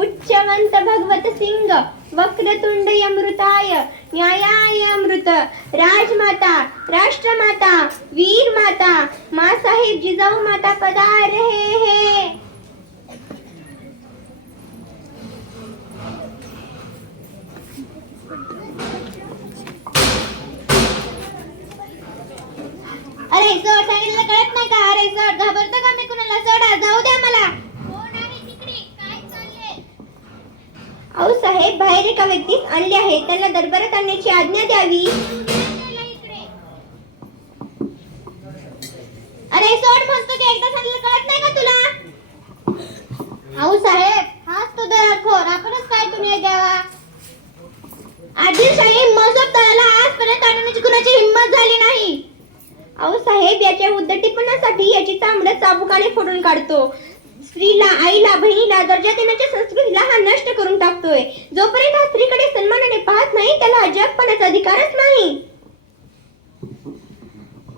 उच्चवंत भगवत सिंग वक्रतुंड अमृताय न्यायाय अमृत राजमाता राष्ट्रमाता वीर माता मासाहेब जिजाऊ माता पदार हे हे? अरे सर सांगितलं कळत नाही का? अरे सर घाबरतो का मी कुणाला? सोडा जाऊ द्या मला. अहो साहेब बाहेर एका व्यक्तीस आणले आहे. त्यांना दरबारात आणण्याची आज्ञा द्यावी. अरे सोड म्हणतो की एकदा सांगितलं कळत नाही का तुला? अहो साहेब हाच तो दराखोर आपणच काय तुम्ही द्यावा? आदिल साहेब आदिलशाही मसोबदाराला आजपर्यंत आणण्याची कुणाची हिंमत झाली नाही? अहो साहेब याच्या उद्धटीपणासाठी याची चामडं चाबुकाने फोडून काढतो. स्त्रीला आईला बहिणीला दर्जा देण्याच्या संस्कृतीला हा नष्ट करून टाकतोय. जोपर्यंत हा स्त्रीकडे सन्मानाने पाहत नाही त्याला अजबपणाचा अधिकारच नाही.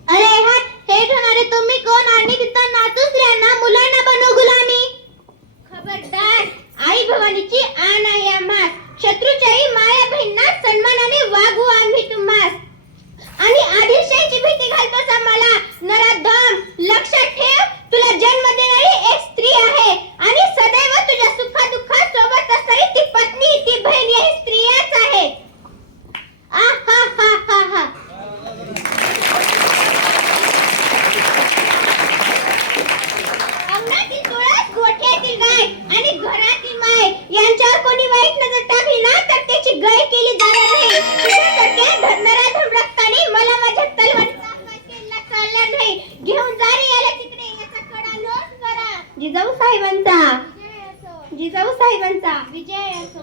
अरे हा हे ठरणारे तुम्ही कोण? आणि तिथं नातू स्त्रियांना मुलांना बनव गुलामी. खबरदार. आई भवानीची आण आहे आम्हास शत्रूच्याही माया बहिणींना सन्मानाने वागू आम्ही तुम्हास आणि आदिलशाहीची भीती घालतोस आम्हाला नराधम लक्षात ठेव तुला जन्म देणारी एक स्त्री आहे आणि सदैव तुझ्या सुखादुःखात सोबत असणारी ती पत्नी ती बहीण ही स्त्रियाच आहे आ हा हा हा हा अंगणातील तुळस गोठ्यातील गाय आणि घरातील माय यांच्यावर कोणी वाईट नजर टाकली ना तर त्याची गय केली जाणार नाही तुझ्यासारख्या धर्मराधम रक्ताने मला माझ्या तलवारीचा केला चालणार नाही. घेऊन जा रे याला तिकडे याचा कडा लोट करा. जिजाऊ साहेबांचा. जिजाऊ साहेबांचा. विजय असो.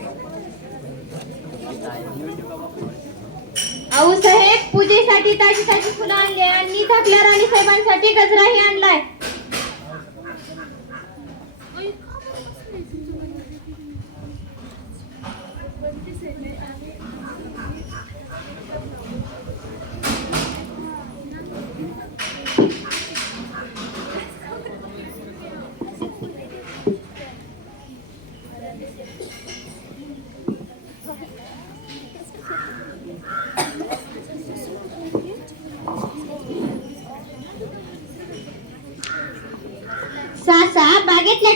ताजी ताजी फुलं आणली. आणि थकल्या राणी साहेबांसाठी गजराही आणलाय.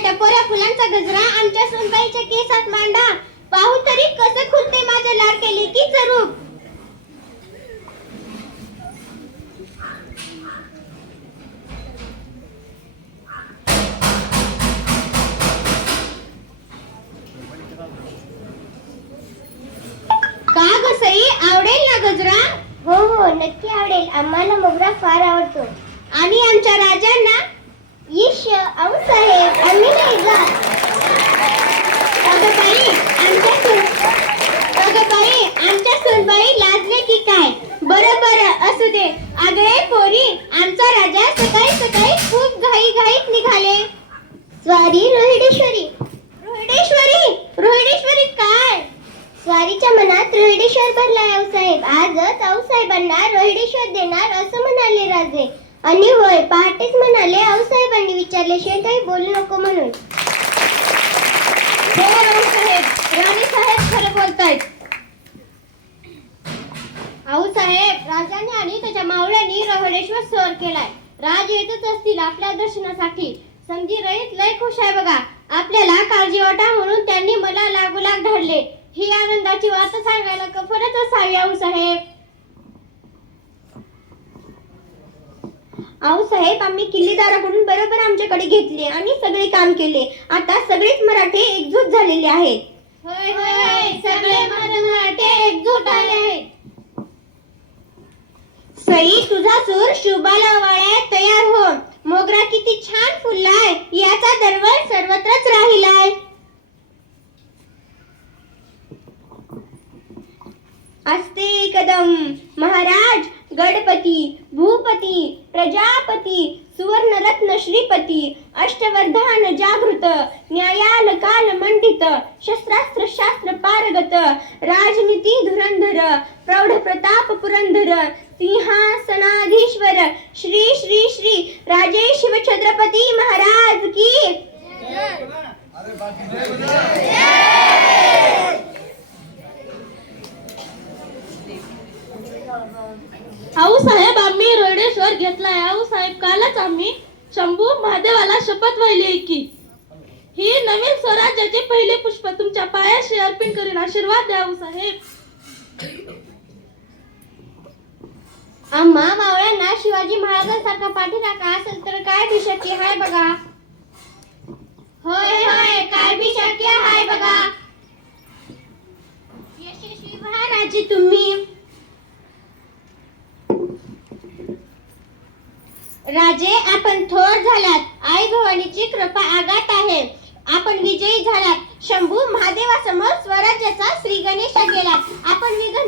टपोऱ्या फुलांचा गजरा आमच्या सुनबाईच्या केसात मांडा. पाहू तरी कसं खुलते माझ्या रूप. का ग सई? आवडेल ना गजरा? हो हो नक्की आवडेल. आम्हाला मोगरा फार आवडतो. आणि आमच्या राजांना ईश्य अहो आम्ही नाही जात आमच्या सून अगं आमच्या सूनबाई लाजले की काय? बरं बरं असू दे. आगळे पोरी आमचा राजा सकाळी सकाळी खूप घाई घाईत निघाले. स्वारी रोहिडेश्वरी. रोहिडेश्वरी रोहिडेश्वरी काय? स्वारीच्या मनात रोहिडेश्वर भरलाय आऊसाहेब आजच आऊसाहेबांना रोहिडेश्वर देणार असं म्हणाले राजे. आणि होय पहाटेच म्हणाले आऊसाहेबांनी विचारल्याशिवाय काही बोलू नको म्हणून. हो रावसाहेब राणी साहेब खरं बोलतायत. आऊ साहेब राजाने आणि त्याच्या मावळ्यांनी रोहिडेश्वर सर केलाय. राज येतच असतील आपल्या दर्शनासाठी. समजी रहित लय खुश आहे बघा. आपल्याला काळजी वाटा म्हणून त्यांनी मला लागोलाग धरले. ही आनंदाची वार्ता सांगायला कफरच असावी आऊ साहेब. आऊसाहेब आऊसाहेब आम्ही किल्लेदाराकडून बरोबर आमच्याकडे घेतले आणि सगळे काम केले. आता सगळेच मराठे एकजूट झालेले आहेत. होय होय सगळे मराठे एकजूट आले आहेत. सई तुझा सूर शुभाला वाळ्यात तयार हो मोगरा किती छान फुललाय. याचा दरवळ सर्वत्रच राहिलाय. असते कदम. महाराज गणपती भूपती प्रजापती सुवर्णरत्न श्रीपती अष्टवर्धान जागृत न्यायाल काल मंडित शस्त्रास्त्र शास्त्र पारगत राजनीती धुरंधर प्रौढ प्रताप पुरंधर सिंहासनाधीश्वर श्री श्री श्री राजे शिवछत्रपती महाराज की आऊ साहेब आम्ही रोडेश्वर घेतलाय आऊ साहेब कालच आम्ही शंभू महादेवाला शपथ वाहिली की. ही नवीन स्वराज्याचे पहिले पुष्प तुमच्या पायाशी अर्पण करीन आशीर्वाद द्या आऊ साहेब. आम्हा मावळ्यांना शिवाजी महाराजांसारखा पाठीराखा असेल तर काय शक्य हाय बघा. होय होय काय शक्य हाय बघा. यशस्वी व्हा राजे तुम्ही. राजे आपण थोर झालात. आई भवानीची कृपा आगात आहे. आपण विजयी झालात. शंभू महादेवासमोर स्वराज्याचा श्री गणेशा गेला. आपण विघ्न